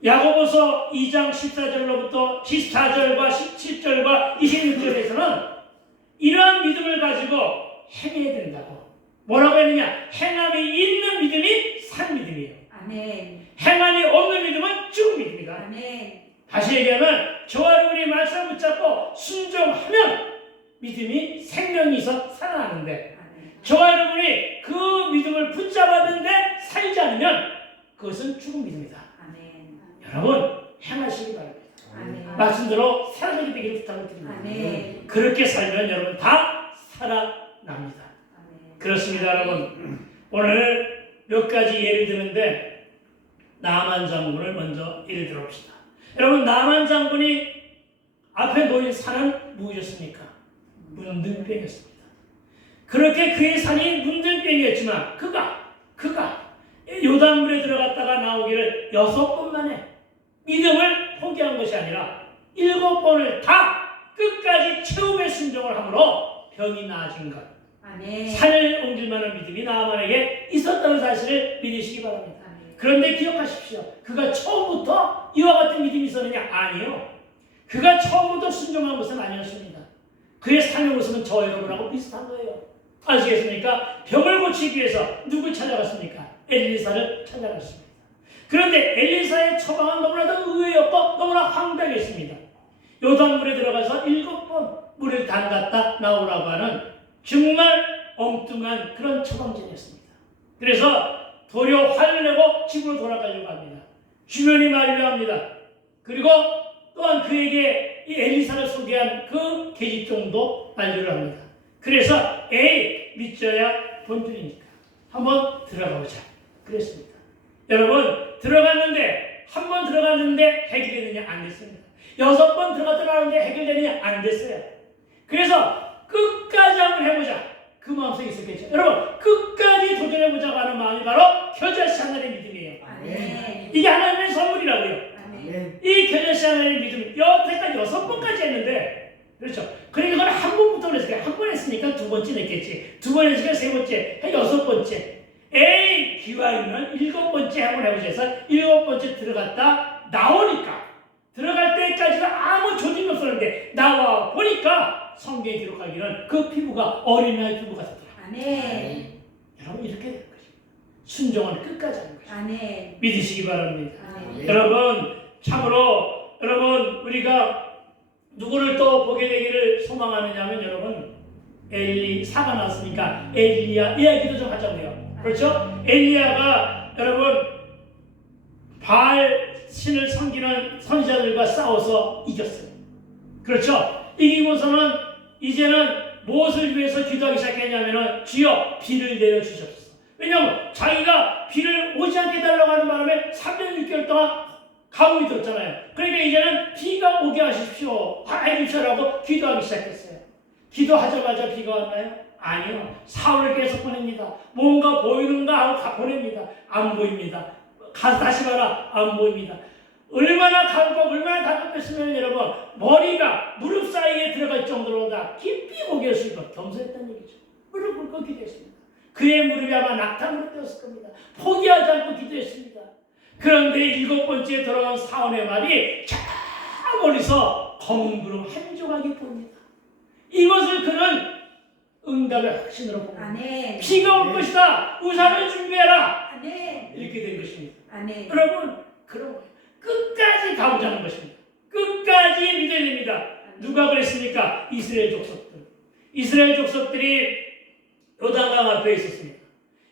야고보서 2장 14절로부터 14절과 17절과 26절에서는 이러한 믿음을 가지고 행해야 된다고. 뭐라고 했느냐? 행함이 있는 믿음이 산 믿음이에요. 아멘. 행함이 없는 믿음은 죽은 믿음이다. 아멘. 다시 얘기하면 저와 여러분이 말씀을 붙잡고 순종하면 믿음이 생명이 있어 살아나는데, 아멘. 저와 여러분이 그 믿음을 붙잡았는데 살지 않으면 그것은 죽은 믿음이다. 아멘. 여러분 행하시기 바랍니다. 아멘. 말씀대로 살아가게 되기를 부탁을 드립니다. 아멘. 그렇게 살면 여러분 다 살아납니다. 아멘. 그렇습니다. 여러분 오늘 몇 가지 예를 드는데, 나만 장군을 먼저 예를 들어봅시다. 여러분 나만 장군이 앞에 놓인 산은 무엇이었습니까? 문둥병이었습니다. 그렇게 그의 산이 문둥병이었지만 그가 요단물에 들어갔다가 나오기를 6번 만에 믿음을 포기한 것이 아니라 7번을 다 끝까지 최후의 순종을 함으로 병이 나아진 것, 아멘. 산을 옮길 만한 믿음이 나만에게 있었다는 사실을 믿으시기 바랍니다. 아멘. 그런데 기억하십시오. 그가 처음부터 이와 같은 믿음이 있었느냐? 아니요. 그가 처음부터 순종한 것은 아니었습니다. 그의 삶의 모습은 저 여러분하고 비슷한 거예요. 아시겠습니까? 병을 고치기 위해서 누굴 찾아갔습니까? 엘리사를 찾아갔습니다. 그런데 엘리사의 처방은 너무나도 의외였고 너무나 황당했습니다. 요단물에 들어가서 7번 물을 담갔다 나오라고 하는 정말 엉뚱한 그런 처방전이었습니다. 그래서 도리어 화를 내고 집으로 돌아가려고 합니다. 주변이 만류합니다. 그리고 또한 그에게 이 엘리사를 소개한 그 계집종도 만류를 합니다. 그래서 믿져야 본줄이니까 한번 들어가보자 그랬습니다. 여러분 들어갔는데, 한 번 들어갔는데 해결되느냐? 안 됐습니다. 6번 들어갔더라는데 해결되느냐? 안 됐어요. 그래서 끝까지 한번 해보자 그 마음속에 있었겠죠. 여러분 끝까지 도전해보자고 하는 마음이 바로 겨자씨 하나의 믿음이에요. 아멘. 이게 하나님의 선물이라고요. 아멘. 이 겨자씨 하나의 믿음 여태까지 6번까지 했는데, 그렇죠. 그러니까 그걸 한 번부터 그랬어요. 한 번 했으니까 2번째 냈겠지. 2번 했으니까 3번째, 6번째. 기왕이면 7번째 한번 해보자 해서 7번째 들어갔다 나오니까, 들어갈 때까지는 아무 조짐이 없었는데 나와 보니까 성경에 기록하기는 그 피부가 어린아이 피부 같았더라. 아멘. 여러분 이렇게 되는 것입니다. 순종은 끝까지 하는 것입니다. 아멘. 믿으시기 바랍니다. 아멘. 여러분 참으로 여러분 우리가 누구를 또 보게 되기를 소망하느냐면, 여러분 엘리사가 나왔으니까 엘리야 이야기도 좀 하자고요. 그렇죠? 엘리야가 여러분 바알 신을 섬기는 선지자들과 싸워서 이겼어요. 그렇죠? 이기고서는 이제는 무엇을 위해서 기도하기 시작했냐면은 주여 비를 내려주셨어. 왜냐하면 자기가 비를 오지 않게 달라고 하는 바람에 3년 6개월 동안 가뭄이 들었잖아요. 그러니까 이제는 비가 오게 하십시오, 해주셔라고 기도하기 시작했어요. 기도하자마자 비가 왔나요? 아니요. 사울을 계속 보냅니다. 뭔가 보이는가 하고 보냅니다. 안 보입니다. 가서 다시 봐라. 안 보입니다. 얼마나 가고 얼마나 답답했으면 여러분 머리가 무릎 사이에 들어갈 정도로 다 깊이 고개였으니까 겸손했다는 얘기죠. 무릎을 꿇고 기도했습니다. 그의 무릎이 아마 낙타 무릎 되었을 겁니다. 포기하지 않고 기도했습니다. 그런데 7번째 돌아온 사원의 말이 저 멀리서 검은 구름 한 조각이 보입니다. 이것을 그는 응답의 확신으로 봅니다. 아멘. 비가 올 것이다. 우산을 준비해라. 아멘. 이렇게 된 것입니다. 아멘. 여러분 그런 거예요. 끝까지 가보자는 것입니다. 끝까지 믿어야 됩니다. 누가 그랬습니까? 이스라엘 족속들. 이스라엘 족속들이 요단강 앞에 있었습니다.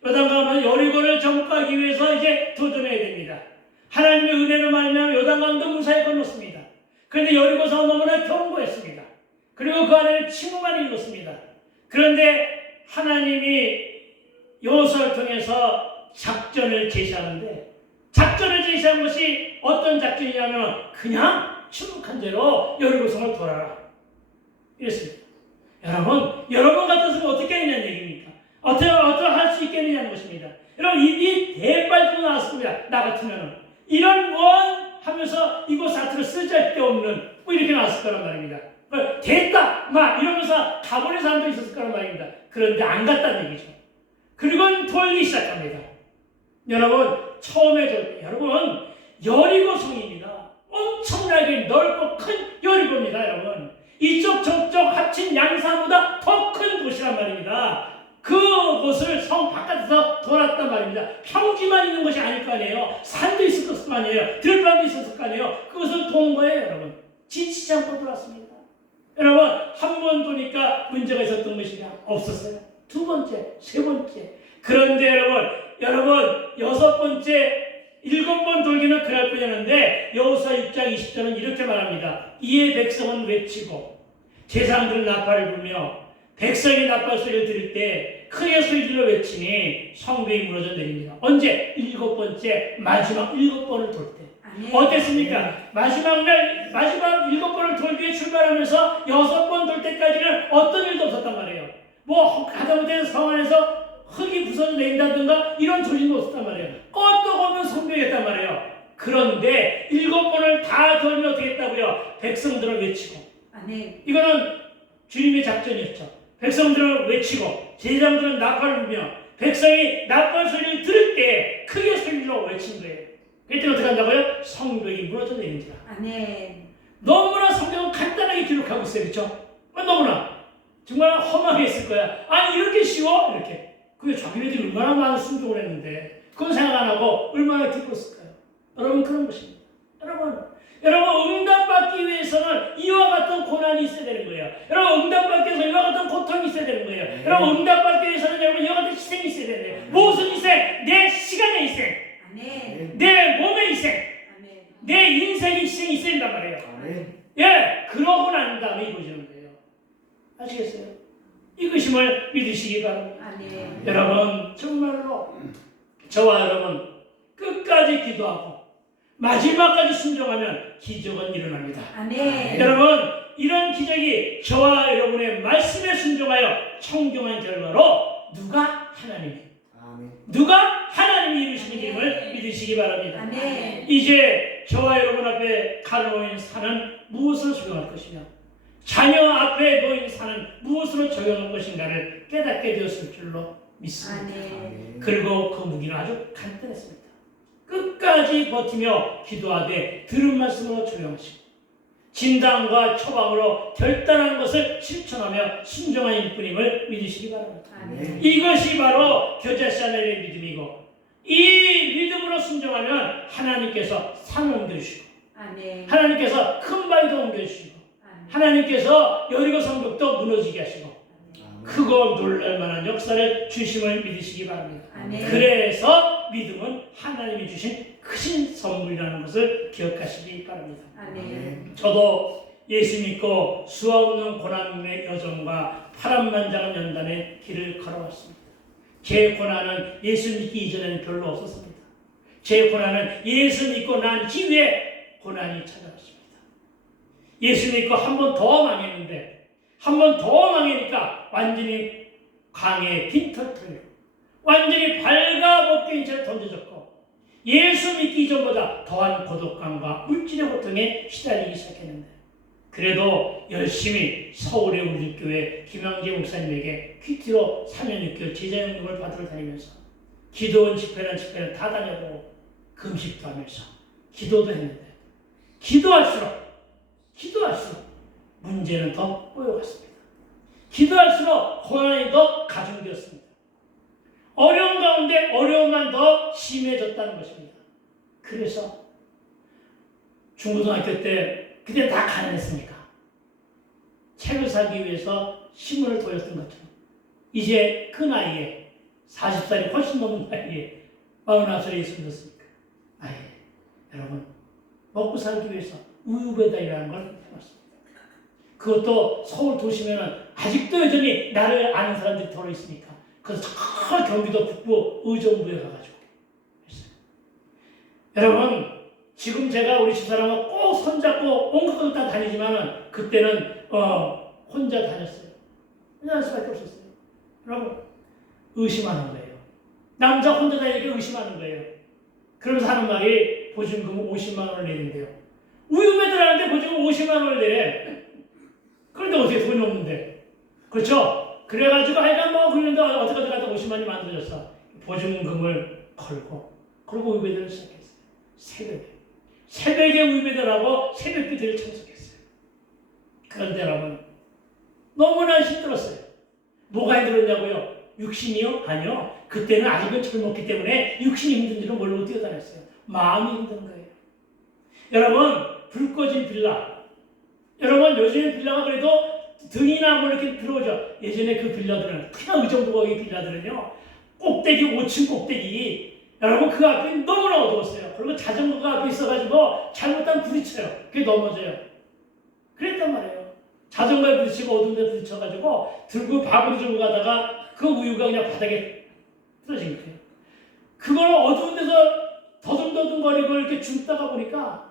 요단강은 여리고를 정복하기 위해서 이제 도전해야 됩니다. 하나님의 은혜로 말미암아 요단강도 무사히 건넜습니다. 그런데 여리고성은 너무나 견고했습니다. 그리고 그 안에는 침묵만 일렀습니다. 그런데 하나님이 여호수아를 통해서 작전을 제시하는데, 작전을 제시한 것이 어떤 작전이냐면 그냥 침묵한 채로 여리고성을 돌아라 이랬습니다. 여러분 같았으면 어떻게 했냐는 얘기입니까? 어떻게 할 수 있겠느냐는 것입니다. 여러분 입이 대빨고 나왔습니다. 나 같으면은 이런 원 하면서 이곳 사투를 쓰잘데없는 뭐 이렇게 나왔을 거란 말입니다. 됐다 막 이러면서 가버린 사람도 있었을 거란 말입니다. 그런데 안 갔다는 얘기죠. 그리고는 돌기 시작합니다. 여러분, 여러분, 여리고성입니다. 엄청나게 넓고 큰 여리고입니다, 여러분. 이쪽 저쪽 합친 양산보다 더 큰 도시란 말입니다. 그곳을 성 바깥에서 돌았단 말입니다. 평지만 있는 것이 아닐 거 아니에요. 산도 있을 거 아니에요. 들판도 있었을 거 아니에요. 그것을 도는 거예요, 여러분. 지치지 않고 돌았습니다. 여러분, 한 번 도니까 문제가 있었던 것이냐? 없었어요. 두 번째, 세 번째. 그런데 여러분, 여섯 번째, 일곱 번 돌기는 그럴 뿐이었는데 여호수아 6장 20절은 이렇게 말합니다. 이에 백성은 외치고 제사장들은 나팔을 불며 백성이 나팔 소리를 들을 때 크게 소리질러 외치니 성벽이 무너져 내립니다. 언제? 일곱 번째, 마지막 일곱 번을 돌 때. 어땠습니까? 마지막 일곱 번을 돌기에 출발하면서 여섯 번 돌 때까지는 어떤 일도 없었단 말이에요. 뭐 하다못해 성 안에서 흙이 부서져 내린다든가 이런 조짐도 없었단 말이에요. 껐도 없는 성벽이었단 말이에요. 그런데 일곱 번을 다 돌면 어떻게 했다고요? 백성들을 외치고. 이거는 주님의 작전이었죠. 백성들을 외치고 제사장들은 나팔을 불며 백성이 나팔 소리를 들을 때 크게 소리로 외친 거예요. 그때 어떻게 한다고요? 성벽이 무너져 내린지라. 너무나 성경은 간단하게 기록하고 있어요. 그렇죠? 너무나 정말 허망해 있을 거야. 아니 이렇게 쉬워? 이렇게. 그게 자기네들이 얼마나 많은 순종을 했는데 그건 생각 안 하고 얼마나 기뻤을까요? 여러분, 그런 것입니다. 여러분 응답받기 위해서는 이와 같은 고난이 있어야 되는 거예요. 여러분 응답받기 위해서 이와 같은 고통이 있어야 되는 거예요. 여러분 응답받기 위해서는 여러분 이와 같은 희생이 있어야 되는 거예요. 무슨 희생? 내 시간의 희생, 내 몸의 희생, 내 인생의 희생이 있어야 된단 말이에요. 예, 그러고 난 다음에 이루어지는 거예요. 아시겠어요? 이것임을 믿으시기 바랍니다. 여러분, 정말로 저와 여러분 끝까지 기도하고 마지막까지 순종하면 기적은 일어납니다. 여러분, 이런 기적이 저와 여러분의 말씀에 순종하여 청정한 결과로 누가 하나님이 이루시는 힘을 믿으시기 바랍니다. 이제 저와 여러분 앞에 가로놓인 산은 무엇을 적용할 것이며 자녀 앞에 놓인 산은 무엇으로 적용할 것인가를 깨닫게 되었을 줄로 믿습니다. 그리고 그 무기는 아주 간단했습니다. 끝까지 버티며 기도하되 들은 말씀으로 적용하시고 진단과 처방으로 결단한 것을 실천하며 순종한 일뿐임을 믿으시기 바랍니다. 이것이 바로 겨자씨 하나님의 믿음이고 이 믿음으로 순종하면 하나님께서 산을 옮겨주시고 하나님께서 큰 바위도 옮겨주시고 하나님께서 여리고 성벽도 무너지게 하시고 크고 놀랄만한 역사를 주심을 믿으시기 바랍니다. 그래서 믿음은 하나님이 주신 크신 선물이라는 것을 기억하시기 바랍니다. 저도 예수 믿고 수없는 고난의 여정과 파란만장한 연단의 길을 걸어왔습니다. 제 고난은 예수 믿기 이전에는 별로 없었습니다. 제 고난은 예수 믿고 난 뒤에 고난이 찾아왔습니다. 예수 믿고 한 번 더 망했는데 한 번 더 망하니까 완전히 강에 빈털털려 완전히 발가벗긴 채 던져졌고 예수 믿기 이전보다 더한 고독감과 물질의 고통에 시달리기 시작했는데 그래도 열심히 서울의 우리교회 김영재 목사님에게 퀴티로 3년 6개월 제자연금을 받으러 다니면서 기도원 집회는 다 다녀보고 금식도 하면서 기도도 했는데 기도할수록 문제는 더 꼬여갔습니다. 기도할수록 고난이 더 가중되었습니다. 어려운 가운데 어려움만 더 심해졌다는 것입니다. 그래서 중고등학교 때 그때 다 가난했으니까 책을 사기 위해서 신문을 돌렸던 것처럼 이제 그 나이에 40살이 훨씬 넘은 나이에 49살에 예수 믿었으니까 여러분 먹고 살기 위해서 우유배달이라는 걸 해봤습니다. 그것도 서울 도심에는 아직도 여전히 나를 아는 사람들이 덜어 있으니까 그래서 저 경기도 북부 의정부에 가가지고 했어요. 여러분 지금 제가 우리 집사람과 꼭 손잡고 온갖 곳 다 다니지만은 그때는 혼자 다녔어요. 혼자 다닐 수밖에 없었어요. 여러분 의심하는 거예요. 남자 혼자 다니니까 의심하는 거예요. 그러면서 하는 말이 보증금 50만 원을 내는데요. 우유배달 하는데 보증금 50만 원을 내래. 그런데 어떻게 돈이 없는데? 그렇죠? 그래가지고 하여간 뭐 그런데 어떻게 가다 50만이 만들어졌어. 보증금을 걸고 그리고 의배들을 시작했어요. 새벽에 의배들하고 새벽 기도를 참석했어요. 그런데 여러분 너무나 힘들었어요. 뭐가 힘들었냐고요? 육신이요? 아니요. 그때는 아직은 젊었기 때문에 육신이 힘든지는 모르고 뛰어다녔어요. 마음이 힘든 거예요. 여러분 불 꺼진 빌라. 여러분 요즘에 빌라가 그래도 등이나 뭐 이렇게 들어오죠. 예전에 그 빌라들은 특히나 의정부의 빌라들은요. 꼭대기 5층 꼭대기 여러분 그 앞이 너무나 어두웠어요. 그리고 자전거가 앞에 있어가지고 잘못하면 부딪혀요. 그게 넘어져요. 그랬단 말이에요. 자전거에 부딪히고 어두운 데 부딪혀가지고 들고 밥을 들고 가다가 그 우유가 그냥 바닥에 떨어진 거예요. 그걸 어두운 데서 더듬더듬거리고 이렇게 줍다가 보니까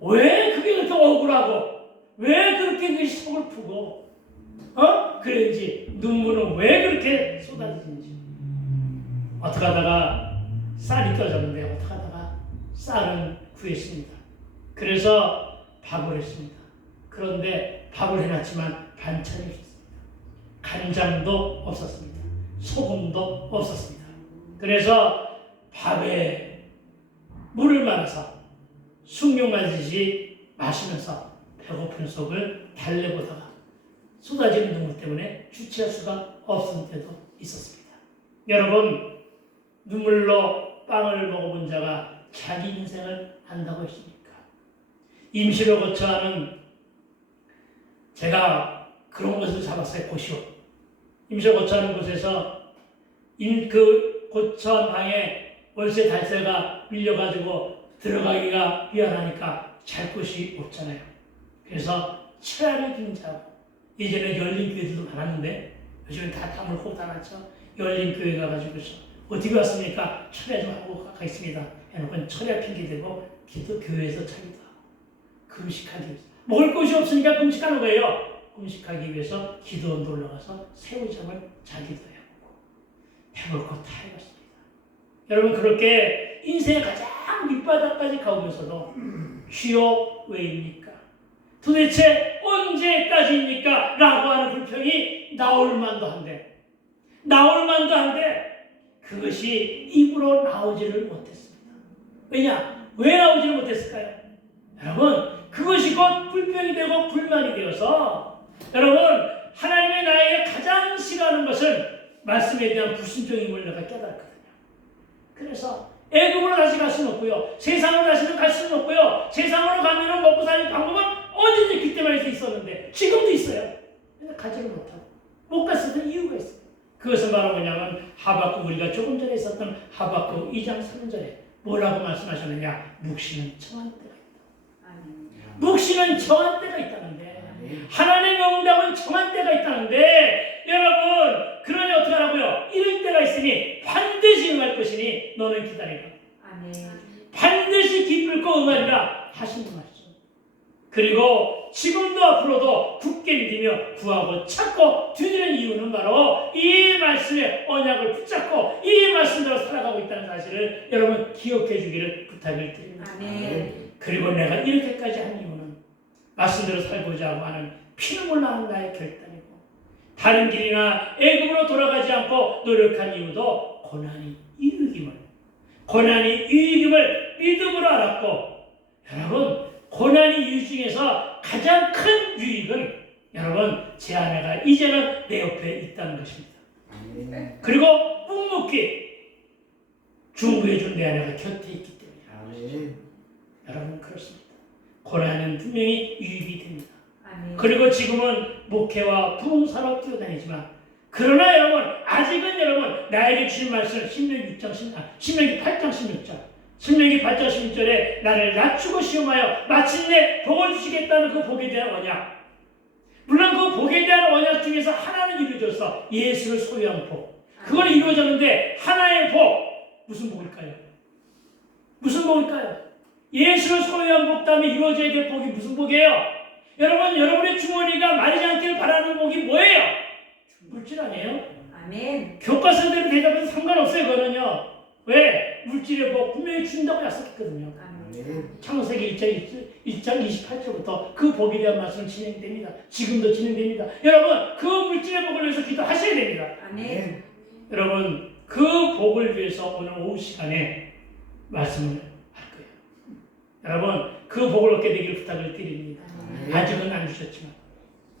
왜 그게 그렇게 억울하고 왜 그렇게 그 속을 푸고 그랬는지 눈물은 왜 그렇게 쏟아지는지 어떻게 하다가 쌀이 떨어졌는데 어떻게 하다가 쌀은 구했습니다. 그래서 밥을 했습니다. 그런데 밥을 해놨지만 반찬이 없었습니다. 간장도 없었습니다. 소금도 없었습니다. 그래서 밥에 물을 말아서 숭늉 마시듯이 마시면서 배고픈 속을 달래보다가 쏟아지는 눈물 때문에 주체할 수가 없을 때도 있었습니다. 여러분 눈물로 빵을 먹어본 자가 자기 인생을 안다고 했습니까? 임시로 거처하는 제가 그런 것을 잡았어요. 고시원. 임시로 거처하는 곳에서 그 거처한 방에 월세 달세가 밀려가지고 들어가기가 미안하니까 잘 곳이 없잖아요. 그래서 철야를 빈자고 예전에 열린 교회들도 많았는데 요즘은 다 다물고 닫았죠. 열린 교회 가가지고서 어떻게 왔습니까? 철야 좀 하고 가겠습니다. 해놓고 철야 핑계대고 기도 교회에서 차기도 하고 금식하기 위해서 먹을 것이 없으니까 금식하는 거예요. 금식하기 위해서 기도원도 올라가서 새우잠을 자기도 해보고 해볼 거 다 해봤습니다. 여러분 그렇게 인생의 가장 밑바닥까지 가오면서도 주여 왜입니까? 도대체 언제까지입니까? 라고 하는 불평이 나올 만도 한데 그것이 입으로 나오지를 못했습니다. 왜냐? 왜 나오지를 못했을까요? 여러분 그것이 곧 불평이 되고 불만이 되어서 여러분 하나님의 나에게 가장 싫어하는 것은 말씀에 대한 불순종임을 내가 깨달았거든요. 그래서 애굽으로 다시 갈 수는 없고요. 세상으로 다시는 갈 수는 없고요. 세상으로 가면 먹고 사는 방법은 언제든지 그때만 있었는데 지금도 있어요. 근데 가지를 못하고 못 갔을 때 이유가 있어요. 그것은 바로 뭐냐면 하박국 우리가 조금 전에 있었던 하박국 2장 3절에 뭐라고 말씀하셨느냐? 묵시는 청한 때가 있다. 묵시는 청한 때가 있다는데 하나님의 응답은 청한 때가 있다는데 여러분 그러니 어떻게 하라고요? 이럴 때가 있으니 반드시 응할 것이니 너는 기다리라. 반드시 기쁠고 응하리라 하신 분 말씀. 그리고 지금도 앞으로도 굳게 믿으며 구하고 찾고 두드리는 이유는 바로 이 말씀의 언약을 붙잡고 이 말씀대로 살아가고 있다는 사실을 여러분 기억해 주기를 부탁을 드립니다. 그리고 내가 이렇게까지 한 이유는 말씀대로 살고자 하는 피눈물 나는 나의 결단이고 다른 길이나 애굽으로 돌아가지 않고 노력한 이유도 고난이 유익임을 믿음으로 알았고 여러분 고난이 유익 중에서 가장 큰 유익은 여러분 제 아내가 이제는 내 옆에 있다는 것입니다. 그리고 묵묵히 중보해준 내 아내가 곁에 있기 때문이에요. 여러분 그렇습니다. 고난은 분명히 유익이 됩니다. 그리고 지금은 목회와 부흥사로 뛰어다니지만 그러나 여러분 아직은 여러분 나에게 주신 말씀 신명기 8장 16절 신명기 8장 16절에 나를 낮추고 시험하여 마침내 복을 주시겠다는 그 복에 대한 언약 물론 그 복에 대한 언약 중에서 하나는 이루어졌어. 예수를 소유한 복 그건 이루어졌는데 하나의 복 무슨 복일까요? 예수를 소유한 복 다음에 이루어져야 될 복이 무슨 복이에요? 여러분 여러분의 주머니가 마르지 않기를 바라는 복이 뭐예요? 물질 아니에요? 교과서대로 대답해도 상관없어요. 그거는요. 왜? 물질의 복 분명히 준다고 약속했거든요. 아멘. 창세기 1장 28절부터 그 복에 대한 말씀 진행됩니다. 지금도 진행됩니다. 여러분 그 물질의 복을 위해서 기도하셔야 됩니다. 아멘. 여러분 그 복을 위해서 오늘 오후 시간에 말씀을 할 거예요. 여러분 그 복을 얻게 되길 부탁을 드립니다. 아직은 안 주셨지만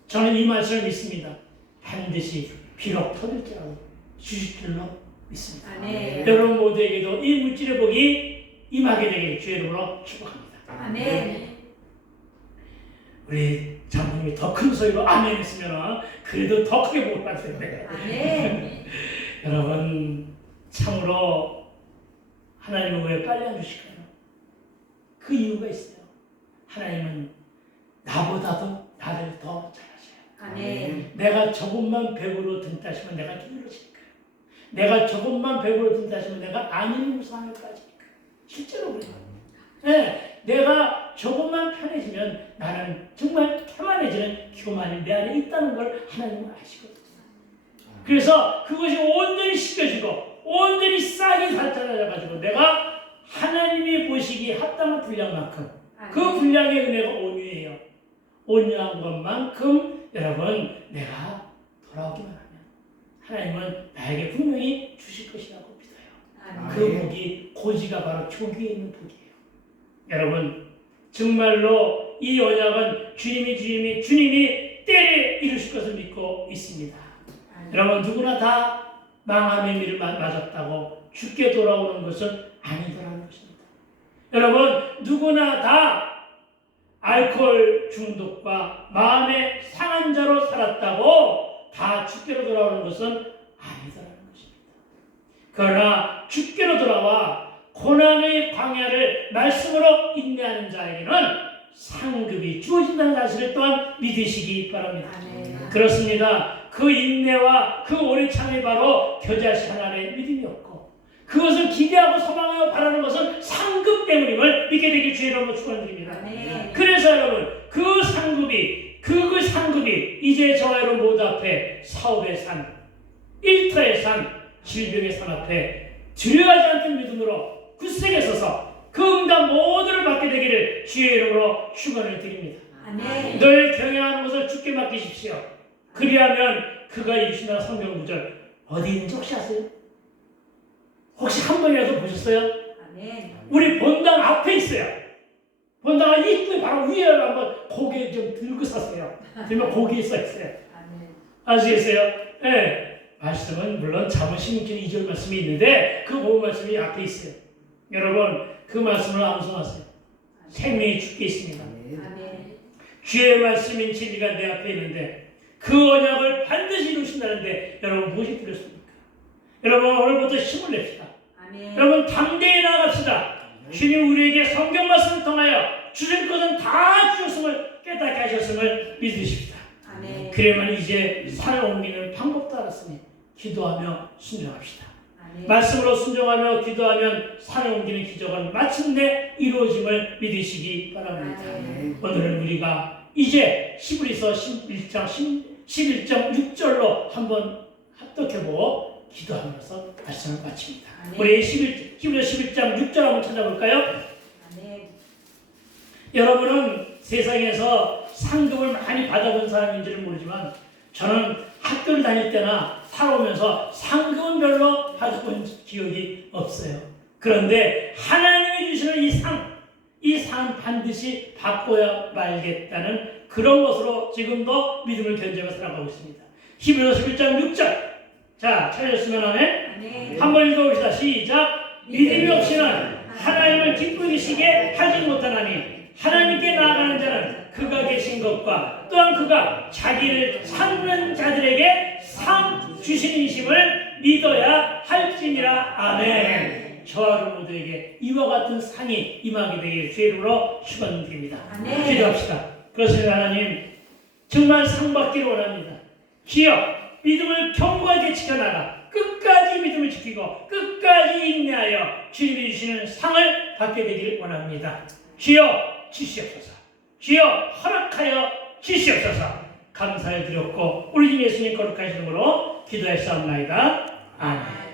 저는 이 말씀을 믿습니다. 반드시 비록 터질지라도 주실 줄로 믿습니다. 아멘. 여러분 모두에게도 이 물질의 복이 임하게 되길 주의 이름으로 축복합니다. 아멘. 우리 장모님이 더 큰 소리로 아멘 했으면 그래도 더 크게 복을 받을 텐데 아멘. 여러분 참으로 하나님은 왜 빨리 안 주실까요? 그 이유가 있어요. 하나님은 나보다도 나를 더 잘하셔요. 아멘. 내가 조금만 배부로 든다 하시면 내가 기울어지니까요. 내가 조금만 배부로 든다 하시면 내가 아닌 상황에 빠지니까요. 실제로 그래요. 네, 내가 조금만 편해지면 나는 정말 태만해지는 교만이 내 안에 있다는 걸 하나님은 아시거든요. 그래서 그것이 온전히 씻겨지고 온전히 싹이 살짝나가지고 내가 하나님이 보시기에 합당한 분량만큼 그 분량의 은혜가 온유해요. 온유한 것만큼 여러분 내가 돌아오기만 하면 하나님은 나에게 분명히 주실 것이라고 믿어요. 그 복이 고지가 바로 조기에 있는 복이에요. 여러분 정말로 이 언약은 주님이 때에 이루실 것을 믿고 있습니다. 여러분 누구나 다 망함의 미를 맞았다고 죽게 돌아오는 것은 아니더라는 것입니다. 여러분 누구나 다 알코올 중독과 마음의 상한 자로 살았다고 다 죽게로 돌아오는 것은 아니더라는 것입니다. 그러나 죽게로 돌아와 고난의 광야를 말씀으로 인내하는 자에게는 상급이 주어진다는 사실을 또한 믿으시기 바랍니다. 아멘. 그렇습니다. 그 인내와 그 오래 참이 바로 겨자씨 하나의 믿음이었고 그것을 기대하고 소망하고 바라는 것은 상급 때문임을 믿게 되길 주의 이름으로 축원드립니다. 아멘. 그래서 여러분 그 상급이 이제 저와 여러분 모두 앞에 사업의 산, 일터의 산, 질병의 산 앞에 두려워하지 않던 믿음으로 굳세게 서서 그 응답 모두를 받게 되기를 주의 이름으로 축원을 드립니다. 아멘. 늘 경영하는 것을 주께 맡기십시오. 그리하면 그가 이루신다는 성경 구절 어디 있는지 혹시 아세요? 혹시 한 번이라도 보셨어요? 아멘. 우리 본당 앞에 있어요. 본당 입구 바로 위에 한번 고개 좀 들고 사세요. 들면 거기에 써 있어요. 아멘. 아시겠어요? 네. 말씀은 물론 잠언 16절 2절 말씀이 있는데 그 보험 말씀이 앞에 있어요. 여러분 그 말씀을 암송하세요. 생명이 주께 있습니다. 아멘. 주의 말씀인 진리가 내 앞에 있는데 그 언약을 반드시 이루신다는데 여러분 무엇이 필요했습니까? 여러분 오늘부터 힘을 냅시다. 아멘. 여러분 담대히 나아갑시다. 주님 우리에게 성경 말씀을 통하여 주신 것은 다 주셨음을 깨닫게 하셨음을 믿으십시다. 아멘. 그래야만 이제 산을 옮기는 방법도 알았으니 기도하며 순종합시다. 아멘. 말씀으로 순종하며 기도하면 산을 옮기는 기적은 마침내 이루어짐을 믿으시기 바랍니다. 아멘. 오늘은 우리가 이제 히브리서 11장 6절로 한번 합독해보고 기도하면서 말씀을 마칩니다. 아멘. 우리 히브리서 11장 6절 한번 찾아볼까요? 아멘. 여러분은 세상에서 상급을 많이 받아본 사람인지는 모르지만 저는 학교를 다닐 때나 살아오면서 상급은 별로 받아본 기억이 없어요. 그런데 하나님이 주시는 이 상은 반드시 받고야 말겠다는 그런 것으로 지금도 믿음을 견제하며 살아가고 있습니다. 히브리서 11장 6절 자 찾으셨으면 하면 아멘. 한번 읽어봅시다. 시작. 믿음이 없이는 하나님을 기쁘시게 하지 못하나니 하나님께 나아가는 자는 그가 계신 것과 또한 그가 자기를 찾는 자들에게 상 주시는 이심을 믿어야 할지니라. 아멘. 저와 여러분 모두에게 이와 같은 상이 임하게 되길 주의 이름으로 축원드립니다. 아멘. 기도합시다. 그렇습니다. 하나님 정말 상 받기를 원합니다. 주여 믿음을 견고하게 지켜나가 끝까지 믿음을 지키고 끝까지 인내하여 주님이 주시는 상을 받게 되기를 원합니다. 주여 주시옵소서. 주여 허락하여 주시옵소서. 감사를 드렸고 우리 주 예수님 거룩하신 이름으로 기도했사옵나이다. 아멘.